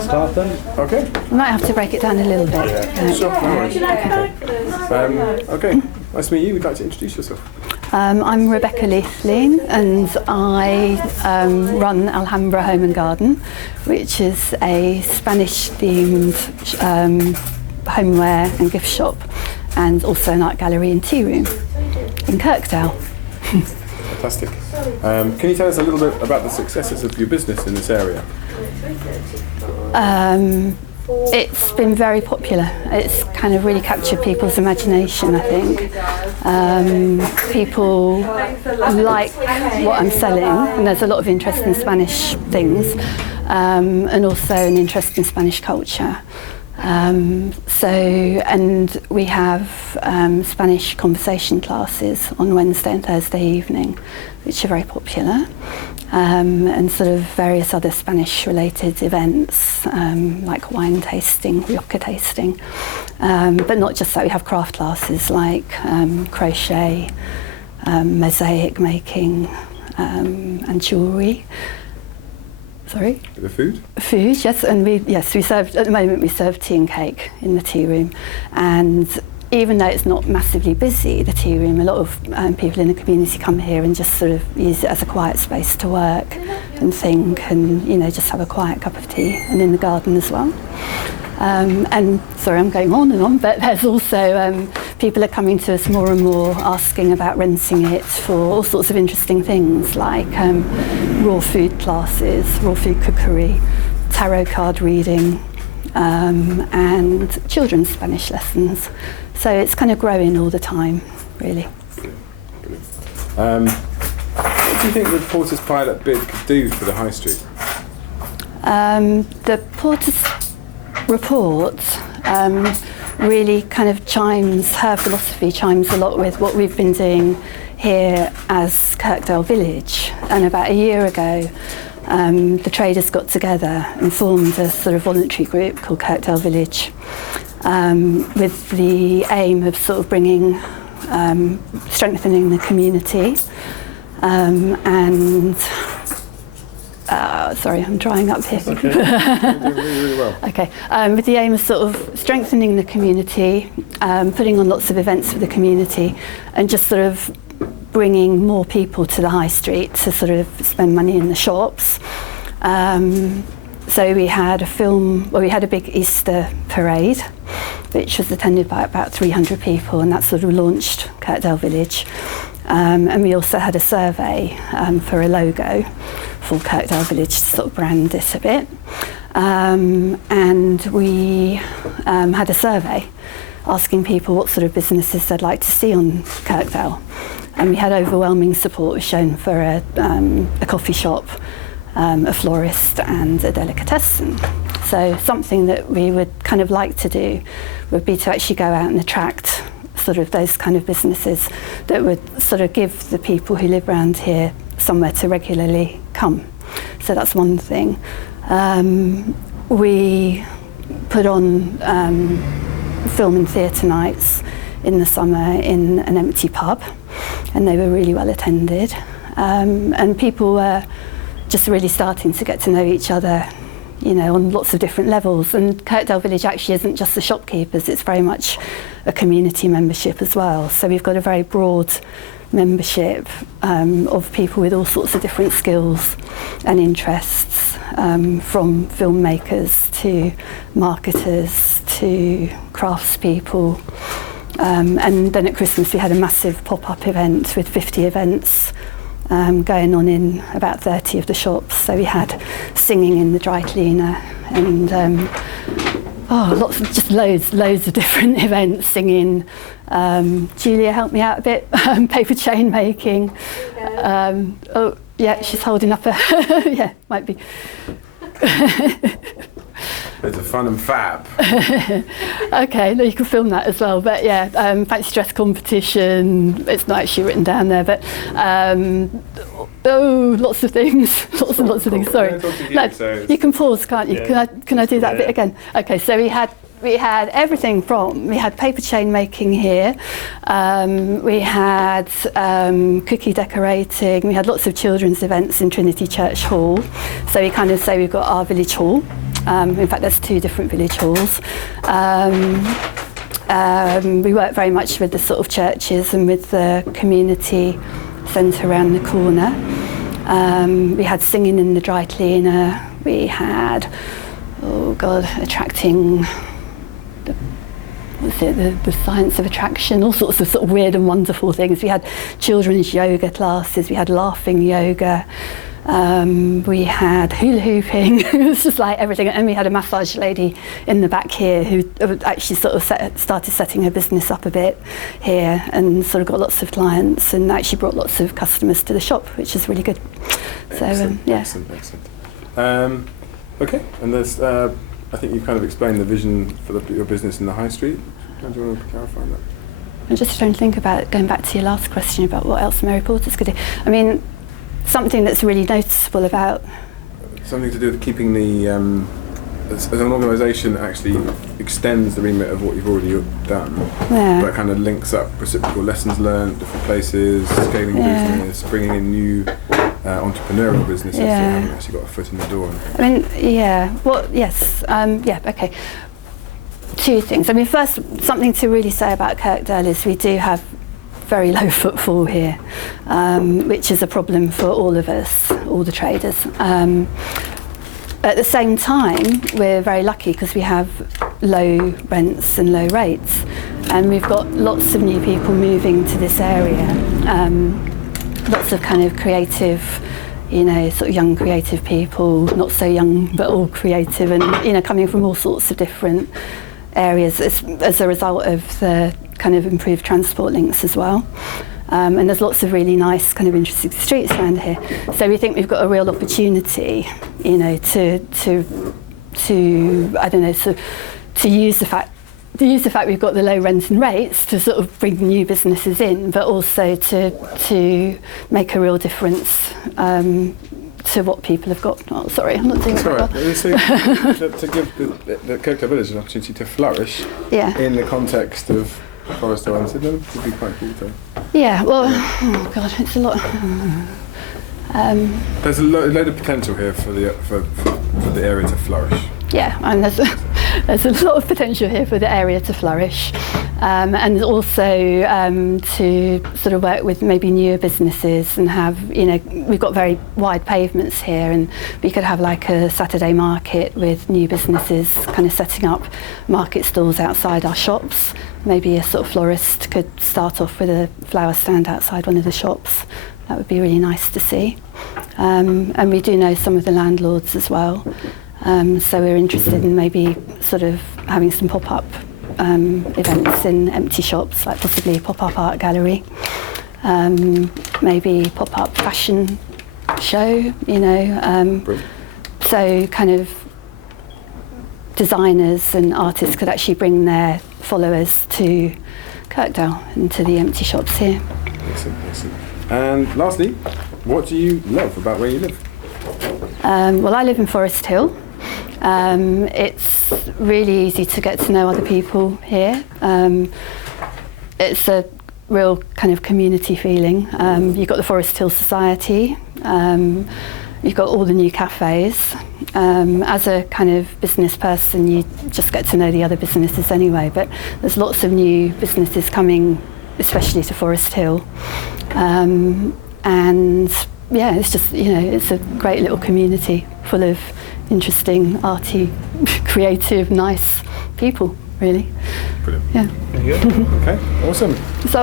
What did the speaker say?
start then? Okay. You might have to break it down a little bit. Yeah. Sure, no worries. Okay, nice to meet you. Would you like to introduce yourself? I'm Rebecca Lee Flynn, and I run Alhambra Home and Garden, which is a Spanish-themed homeware and gift shop, and also an art gallery and tea room in Kirkdale. Fantastic. Can you tell us a little bit about the successes of your business in this area? It's been very popular. It's kind of really captured people's imagination, I think. People like what I'm selling, and there's a lot of interest in Spanish things, and also an interest in Spanish culture. And we have Spanish conversation classes on Wednesday and Thursday evening, which are very popular, and sort of various other Spanish-related events, like wine tasting, rioja tasting, but not just that. We have craft classes like crochet, mosaic making, and jewellery. Sorry? The food? Food, yes, and we serve, at the moment we serve tea and cake in the tea room, and even though it's not massively busy, the tea room, a lot of people in the community come here and just sort of use it as a quiet space to work and think, and just have a quiet cup of tea, and in the garden as well. And sorry, I'm going on and on, but there's also people are coming to us more and more asking about renting it for all sorts of interesting things, like raw food classes, raw food cookery, tarot card reading, and children's Spanish lessons. So it's kind of growing all the time, really. Brilliant. What do you think the Porter's Pilot bid could do for the high street? The Porter's report really kind of her philosophy chimes a lot with what we've been doing here as Kirkdale Village. And about a year ago, the traders got together and formed a sort of voluntary group called Kirkdale Village, with the aim of sort of bringing, strengthening the community, and sorry, I'm drying up here. Okay. You're doing really well. Okay, with the aim of sort of strengthening the community, putting on lots of events for the community, and just sort of bringing more people to the high street to sort of spend money in the shops. So we had we had a big Easter parade, which was attended by about 300 people, and that sort of launched Kirkdale Village. And we also had a survey for a logo for Kirkdale Village to sort of brand it a bit. And we had a survey asking people what sort of businesses they'd like to see on Kirkdale. And we had overwhelming support shown for a coffee shop, a florist, and a delicatessen. So something that we would kind of like to do would be to actually go out and attract sort of those kind of businesses that would sort of give the people who live around here somewhere to regularly come. So that's one thing. We put on film and theatre nights in the summer in an empty pub, and they were really well attended. And people were just really starting to get to know each other, on lots of different levels. And Kirkdale Village actually isn't just the shopkeepers, it's very much a community membership as well. So we've got a very broad membership of people with all sorts of different skills and interests, from filmmakers to marketers to craftspeople. And then at Christmas we had a massive pop-up event with 50 events going on in about 30 of the shops. So we had singing in the dry cleaner, and loads of different events, singing. Julia helped me out a bit, paper chain making. Oh yeah, she's holding up a, yeah, might be. It's a fun and fab. Okay, no, you can film that as well. But yeah, fancy dress competition. It's not actually written down there, but lots of things, lots of things. Sorry, you can pause, can't you? Yeah. Can I do that bit again? Okay, so we had everything we had paper chain making here, we had cookie decorating, we had lots of children's events in Trinity Church Hall. So we kind of say we've got our village hall, In fact, there's 2 different village halls. We work very much with the sort of churches and with the community centre around the corner. We had singing in the dry cleaner. We had, attracting the science of attraction, all sorts of sort of weird and wonderful things. We had children's yoga classes, we had laughing yoga, we had hula hooping. It was just like everything. And we had a massage lady in the back here who actually sort of started setting her business up a bit here and sort of got lots of clients and actually brought lots of customers to the shop, which is really good. Excellent, So, yeah. Excellent. Okay, and there's, I think you've kind of explained the vision for your business in the high street. Do you want to clarify that? I'm just trying to think about going back to your last question about what else Mary Porters could do. I mean, something that's really noticeable about... Something to do with keeping the, as an organisation, actually extends the remit of what you've already done. Yeah. But it kind of links up reciprocal lessons learned, different places, scaling business, bringing in new entrepreneurial businesses that haven't actually got a foot in the door. I mean, okay. 2 things. I mean, first, something to really say about Kirkdale is we do have very low footfall here, which is a problem for all of us, all the traders. At the same time, we're very lucky because we have low rents and low rates, and we've got lots of new people moving to this area. Lots of kind of creative, sort of young creative people, not so young, but all creative and, coming from all sorts of different areas as a result of the kind of improved transport links as well. And there's lots of really nice kind of interesting streets around here. So we think we've got a real opportunity, to use the fact we've got the low rents and rates to sort of bring new businesses in, but also to make a real difference to what people have got. Oh, sorry, I'm not doing it well. To give the Kirkdale Village an opportunity to flourish in the context of Forest Hill and Sydenham would be quite cool too. Yeah, well, oh God, it's a lot. There's a load of potential here for the area to flourish. Yeah, and there's a lot of potential here for the area to flourish, and also to sort of work with maybe newer businesses and have, we've got very wide pavements here, and we could have like a Saturday market with new businesses kind of setting up market stalls outside our shops. Maybe a sort of florist could start off with a flower stand outside one of the shops. That would be really nice to see. And we do know some of the landlords as well. So we're interested in maybe sort of having some pop-up events in empty shops, like possibly a pop-up art gallery, maybe pop-up fashion show, so kind of designers and artists could actually bring their followers to Kirkdale and to the empty shops here. Excellent. And lastly, what do you love about where you live? Well, I live in Forest Hill. It's really easy to get to know other people here. It's a real kind of community feeling. You've got the Forest Hill Society. You've got all the new cafes. As a kind of business person, you just get to know the other businesses anyway, but there's lots of new businesses coming, especially to Forest Hill. And yeah, it's just, it's a great little community full of interesting, arty, creative, nice people, really. Brilliant. Yeah. There you go. Okay, awesome. So